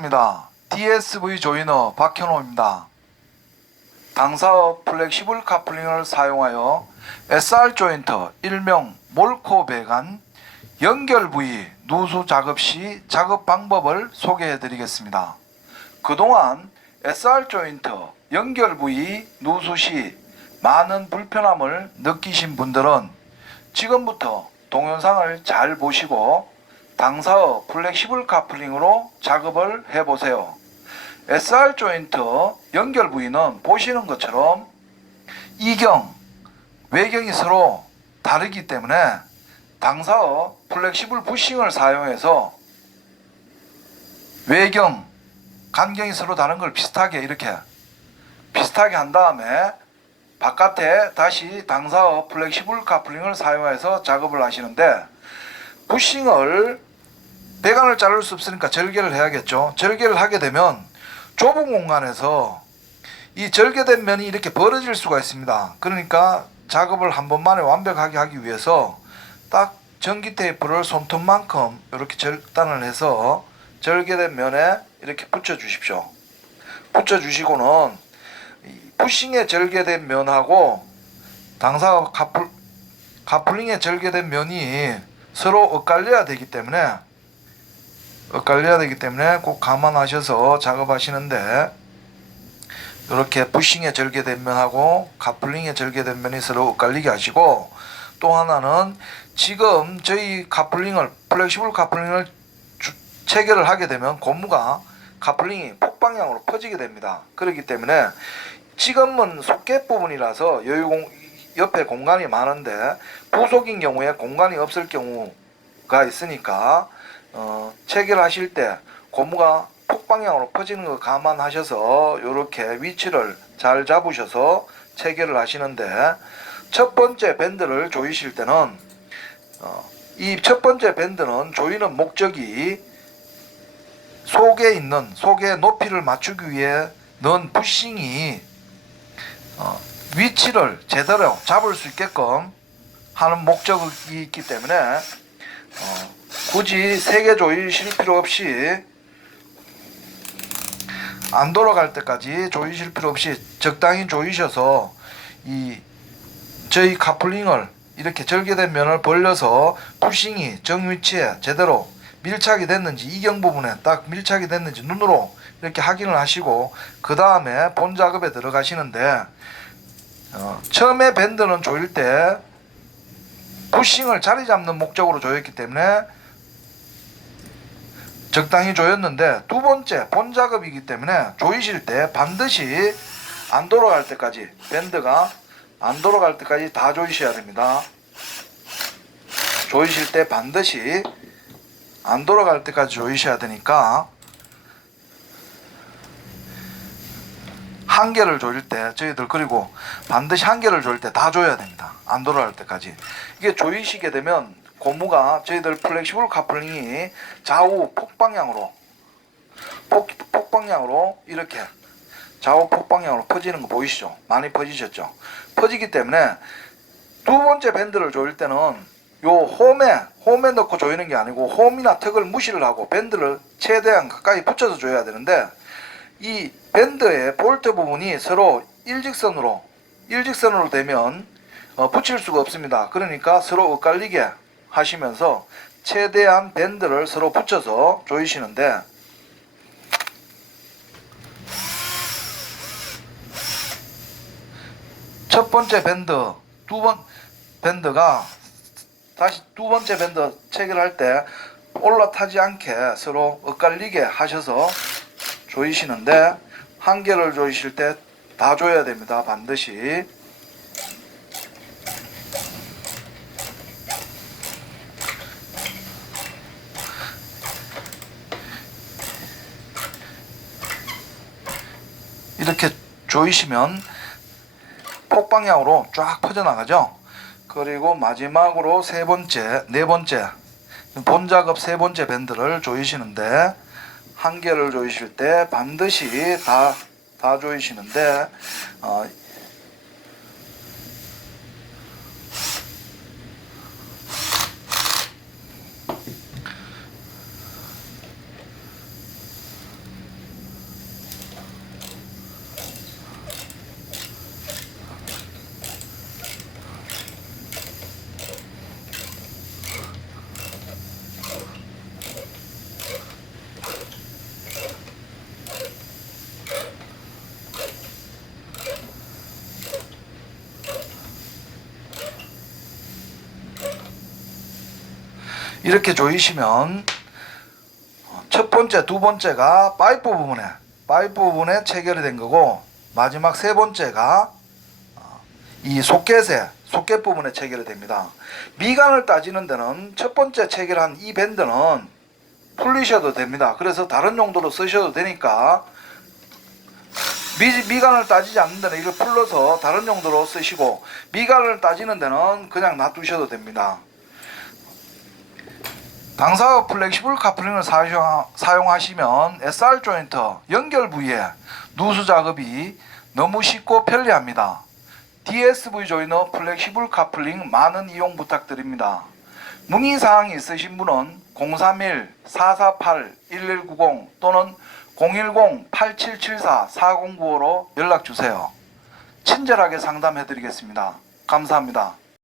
반갑습니다. DSV 조이너 박현호입니다. 당사업 플렉시블 카플링을 사용하여 SR 조인트 일명 몰코 배관 연결 부위 누수 작업 시 작업 방법을 소개해 드리겠습니다. 그동안 SR 조인트 연결 부위 누수 시 많은 불편함을 느끼신 분들은 지금부터 동영상을 잘 보시고 당사의 플렉 시블 카플링으로 작업을 해보세요. SR 조인트 연결 부위는 보시는 것처럼 이경, 외경이 서로 다르기 때문에 당사의 플렉시블 부싱을 사용해서 외경, 간경이 서로 다른 걸 비슷하게 이렇게 비슷하게 한 다음에 바깥에 다시 당사의 플렉시블 카플링을 사용해서 작업을 하시는데 부싱을 배관을 자를 수 없으니까 절개를 해야겠죠. 절개를 하게 되면 좁은 공간에서 이 절개된 면이 이렇게 벌어질 수가 있습니다. 그러니까 작업을 한 번만에 완벽하게 하기 위해서 딱 전기 테이프를 손톱만큼 이렇게 절단을 해서 절개된 면에 이렇게 붙여 주십시오. 붙여 주시고는 이 부싱에 절개된 면하고 당사 카플 카플링에 절개된 면이 서로 엇갈려야 되기 때문에 엇갈려야 되기 때문에 꼭 감안하셔서 작업하시는데 이렇게 부싱에 절개된 면하고 카플링에 절개된 면이 서로 엇갈리게 하시고 또 하나는 지금 저희 카플링을 플렉시블 카플링을 주- 체결을 하게 되면 고무가 카플링이 폭방향으로 퍼지게 됩니다. 그렇기 때문에 지금은 속개 부분이라서 여유 공 옆에 공간이 많은데 부속인 경우에 공간이 없을 경우가 있으니까 어, 체결하실 때 고무가 폭방향으로 퍼지는 거 감안하셔서 이렇게 위치를 잘 잡으셔서 체결을 하시는데 첫 번째 밴드를 조이실 때는 어, 이첫 번째 밴드는 조이는 목적이 속에 있는 속의 높이를 맞추기 위해 넣은 부싱이 어, 위치를 제대로 잡을 수 있게끔 하는 목적이 있기 때문에 어, 굳이 세 개 조이실 필요 없이 안 돌아갈 때까지 조이실 필요 없이 적당히 조이셔서 이 저희 카플링을 이렇게 절개된 면을 벌려서 부싱이 정위치에 제대로 밀착이 됐는지 이경 부분에 딱 밀착이 됐는지 눈으로 이렇게 확인을 하시고 그 다음에 본 작업에 들어가시는데 어, 처음에 밴드는 조일 때 부싱을 자리 잡는 목적으로 조였기 때문에 적당히 조였는데 두 번째 본 작업이기 때문에 조이실 때 반드시 안 돌아갈 때까지 밴드가 안 돌아갈 때까지 다 조이셔야 됩니다. 조이실 때 반드시 안 돌아갈 때까지 조이셔야 되니까 한 개를 조일 때 저희들 그리고 반드시 한 개를 조일 때 다 조여야 됩니다. 안 돌아갈 때까지. 이게 조이시게 되면 고무가 저희들 플렉시블 카플링이 좌우 폭방향으로 폭, 폭방향으로 이렇게 좌우 폭방향으로 퍼지는 거 보이시죠? 많이 퍼지셨죠? 퍼지기 때문에 두 번째 밴드를 조일 때는 요 홈에 홈에 넣고 조이는 게 아니고 홈이나 턱을 무시를 하고 밴드를 최대한 가까이 붙여서 조여야 되는데 이 밴드의 볼트 부분이 서로 일직선으로 일직선으로 되면 어, 붙일 수가 없습니다. 그러니까 서로 엇갈리게 하시면서 최대한 밴드를 서로 붙여서 조이시는데 첫 번째 밴드 두 번 밴드가 다시 두 번째 밴드 체결할 때 올라타지 않게 서로 엇갈리게 하셔서 조이시는데 한 개를 조이실 때 다 조여야 됩니다. 반드시. 이렇게 조이시면 폭방향으로 쫙 퍼져나가죠. 그리고 마지막으로 세 번째, 네 번째 본 작업 세 번째 밴드를 조이시는데 한 개를 조이실 때 반드시 다, 다 조이시는데 어, 이렇게 조이시면 어, 첫 번째, 두 번째가 파이프 부분에 파이프 부분에 체결이 된 거고 마지막 세 번째가 어, 이 속켓에 속켓 부분에 체결이 됩니다. 미간을 따지는 데는 첫 번째 체결한 이 밴드는 풀리셔도 됩니다. 그래서 다른 용도로 쓰셔도 되니까 미, 미간을 따지지 않는 데는 이걸 풀러서 다른 용도로 쓰시고 미간을 따지는 데는 그냥 놔두셔도 됩니다. 당사가 플렉시블 카플링을 사용, 사용하시면 SR 조인트 연결 부위에 누수 작업이 너무 쉽고 편리합니다. DSV 조이너 플렉시블 카플링 많은 이용 부탁드립니다. 문의 사항이 있으신 분은 031-448-1190 또는 010-8774-4095로 연락 주세요. 친절하게 상담해 드리겠습니다. 감사합니다.